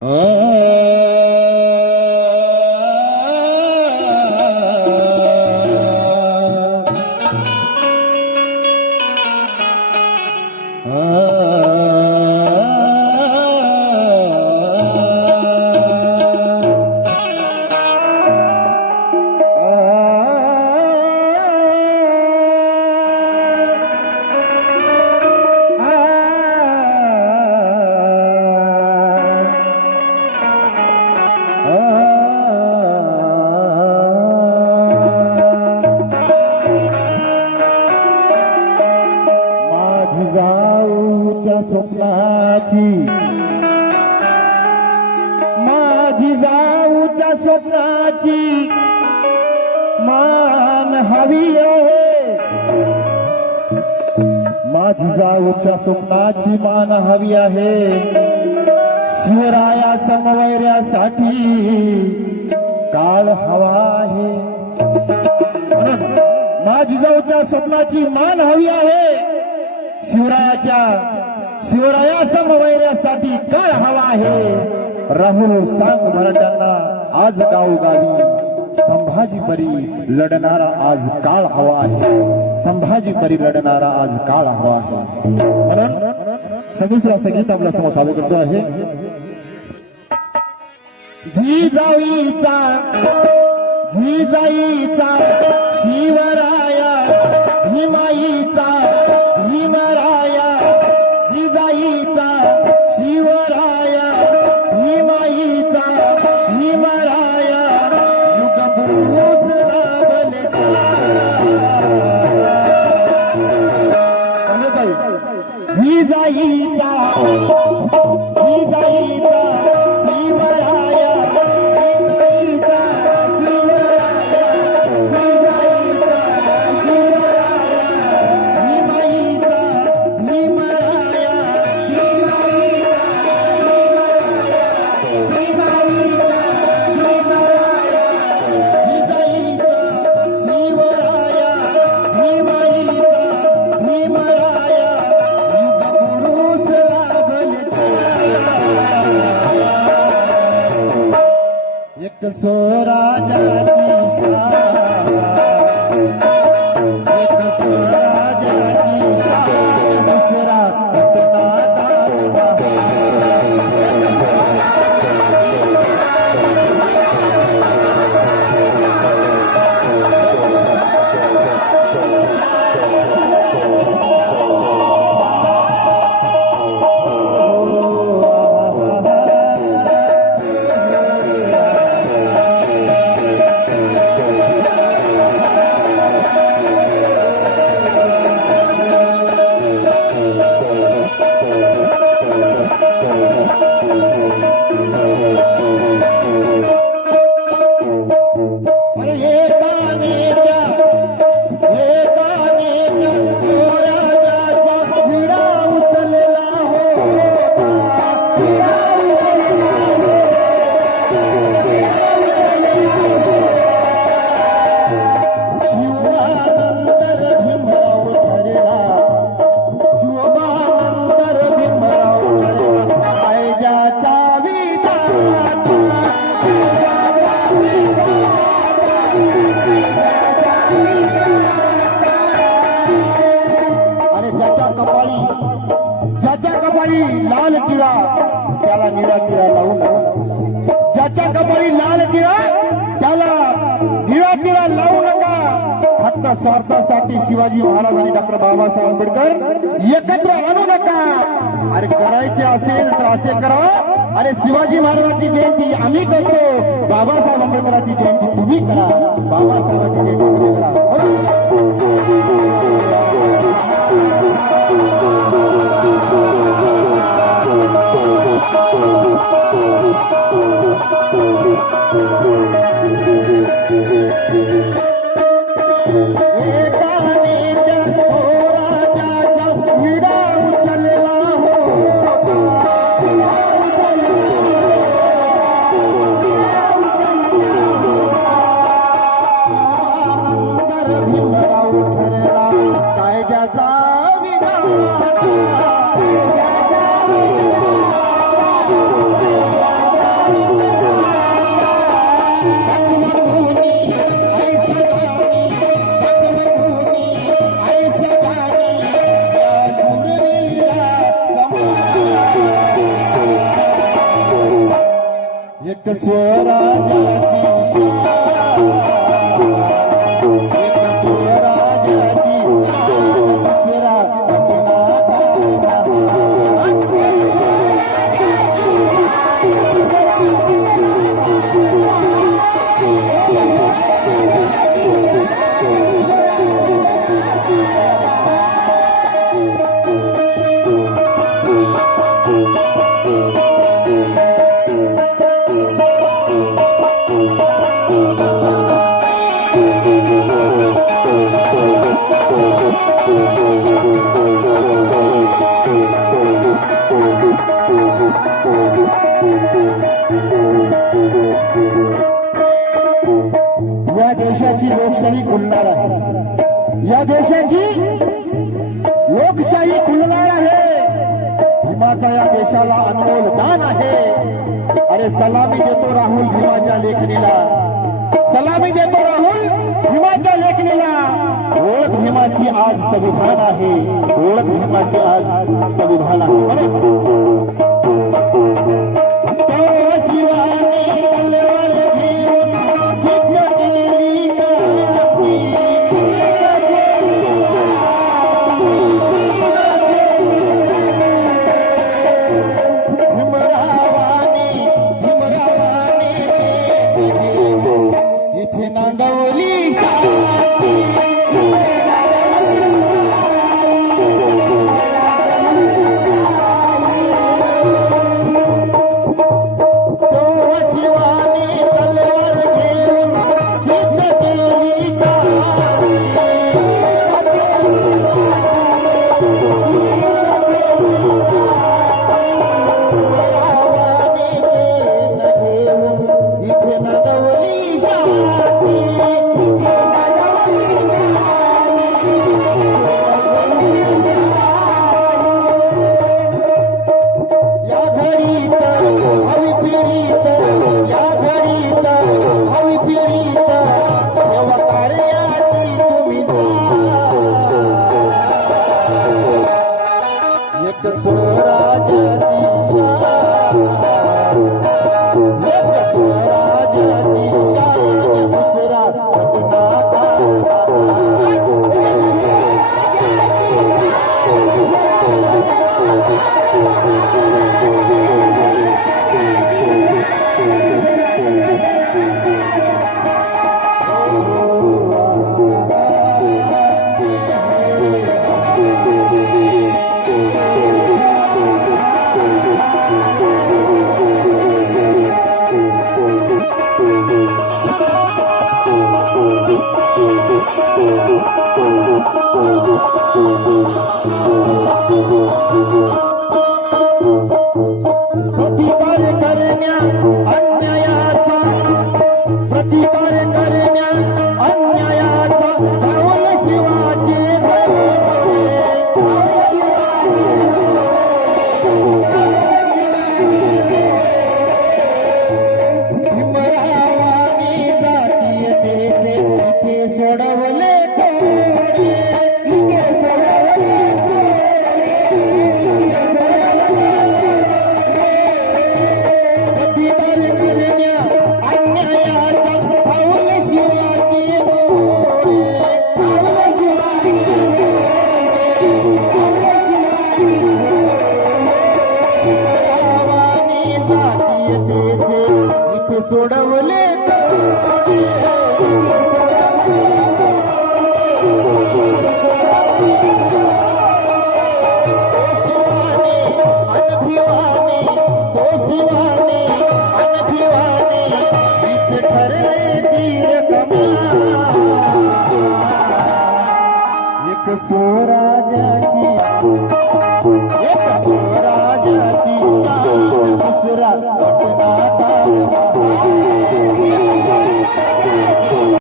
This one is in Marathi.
माझी जाऊच्या स्वप्नाची मान हवी आहे, माझी जाऊच्या स्वप्नाची मान हवी आहे, शिवराया समवैर्यासाठी काळ हवा आहे, म्हणून माझी जाऊच्या स्वप्नाची मान हवी आहे, शिवराया समवैर्यासाठी काळ हवा आहे. राहुल सांग मराठ्यांना आज गावोगावी संभाजी परी लढणारा आज काळ हवा आहे, संभाजी परी लढणारा आज काळ हवा आहे. म्हणून समिश्र संगीत आपल्या समोर सादर करतो आहे. जिजाईचा शिवराया भीमाईचा भीमराया, जिजाईचा शिवराया भीमाईचा भीमराया, युग पुरुष लाभले जिजाईचा शिवराया भीमाईचा भीमराया, एक स्वराजाची शान, एक स्वराजाची शान, दुसरा रत्नादार ज्याच्या कपाळी लाल टिळा त्याला निळा टिळा लावू नका, ज्याच्या कपाळी लाल टिळा त्याला निळा टिळा लावू नका. फक्त स्वार्थासाठी शिवाजी महाराज आणि डॉक्टर बाबासाहेब आंबेडकर एकत्र आणू नका. अरे करायचे असेल तर असे करा. अरे शिवाजी महाराजांची जयंती आम्ही करतो, बाबासाहेब आंबेडकरांची जयंती तुम्ही करा, बाबासाहेबांची जयंती तुम्ही करा. भीमराव ठरला एक स्वराज्याची शान, एक स्वराज्याची शान, दुसरा रत्नाकर या देशाची लोकशाही खुलणार आहे, या देशाची लोकशाही खुलणार आहे. भीमाचा या देशाला अनमोल दान आहे. अरे सलामी देतो राहुल भीमाच्या लेखणीला, सलामी देतो राहुल भीमाच्या लेखणीला. ओळख भीमाची आज संविधान आहे, ओळख भीमाची आज संविधान आहे. शिवाने तलवार घेऊन सिद्ध केली क्रांती. भीमरावाने इथे नांदवली शांती. एक स्वराज्याची शान, एक स्वराज्याची शान, दुसरा रत्नाकर. प्रतिकार करण्या अन्यायाचा, प्रतिकार करण्या अन्यायाचा धावल शिवाचे घोडे. भीमरावाने जातीयतेचे इथे सोडवले कोडे. इथे सोडवले अनभिवाने, तो शिवाने अनभिवाने, इथे ठरले तीर कमान. एक स्वराज्याची, एक स्वराज्याची शान, दुसरा रत्नाकर.